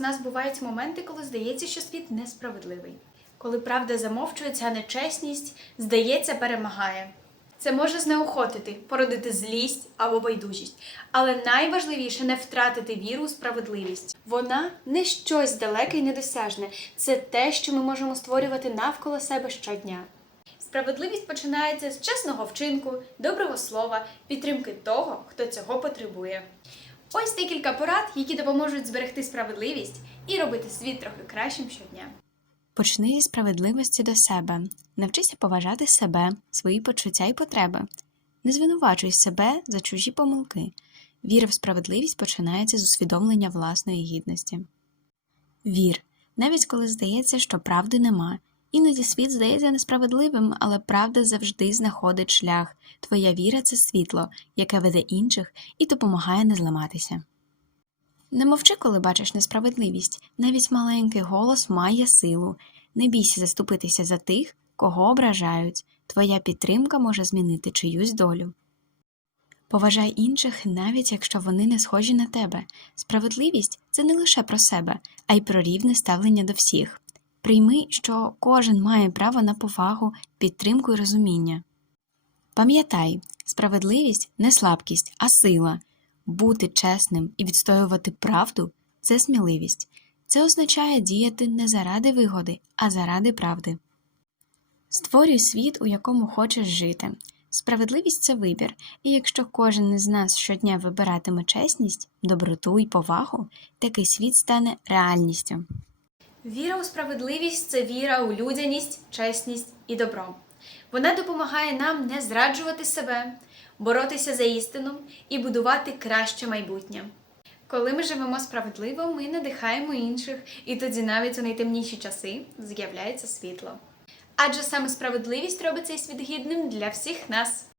нас бувають моменти, коли здається, що світ несправедливий. Коли правда замовчується, а нечесність, здається, перемагає. Це може знеохотити, породити злість або байдужість. Але найважливіше не втратити віру у справедливість. Вона не щось далеке і недосяжне. Це те, що ми можемо створювати навколо себе щодня. Справедливість починається з чесного вчинку, доброго слова, підтримки того, хто цього потребує. Ось декілька порад, які допоможуть зберегти справедливість і робити світ трохи кращим щодня. Почни зі справедливості до себе. Навчися поважати себе, свої почуття і потреби. Не звинувачуй себе за чужі помилки. Віра в справедливість починається з усвідомлення власної гідності. Вір, навіть коли здається, що правди нема. Іноді світ здається несправедливим, але правда завжди знаходить шлях. Твоя віра це світло, яке веде інших і допомагає не зламатися. Не мовчи, коли бачиш несправедливість, навіть маленький голос має силу. Не бійся заступитися за тих, кого ображають. Твоя підтримка може змінити чиюсь долю. Поважай інших, навіть якщо вони не схожі на тебе. Справедливість це не лише про себе, а й про рівне ставлення до всіх. Прийми, що кожен має право на повагу, підтримку і розуміння. Пам'ятай, справедливість не слабкість, а сила. Бути чесним і відстоювати правду це сміливість. Це означає діяти не заради вигоди, а заради правди. Створюй світ, у якому хочеш жити. Справедливість це вибір, і якщо кожен із нас щодня вибиратиме чесність, доброту і повагу, такий світ стане реальністю. Віра у справедливість це віра у людяність, чесність і добро. Вона допомагає нам не зраджувати себе, боротися за істину і будувати краще майбутнє. Коли ми живемо справедливо, ми надихаємо інших, і тоді навіть у найтемніші часи з'являється світло. Адже саме справедливість робить цей світ гідним для всіх нас.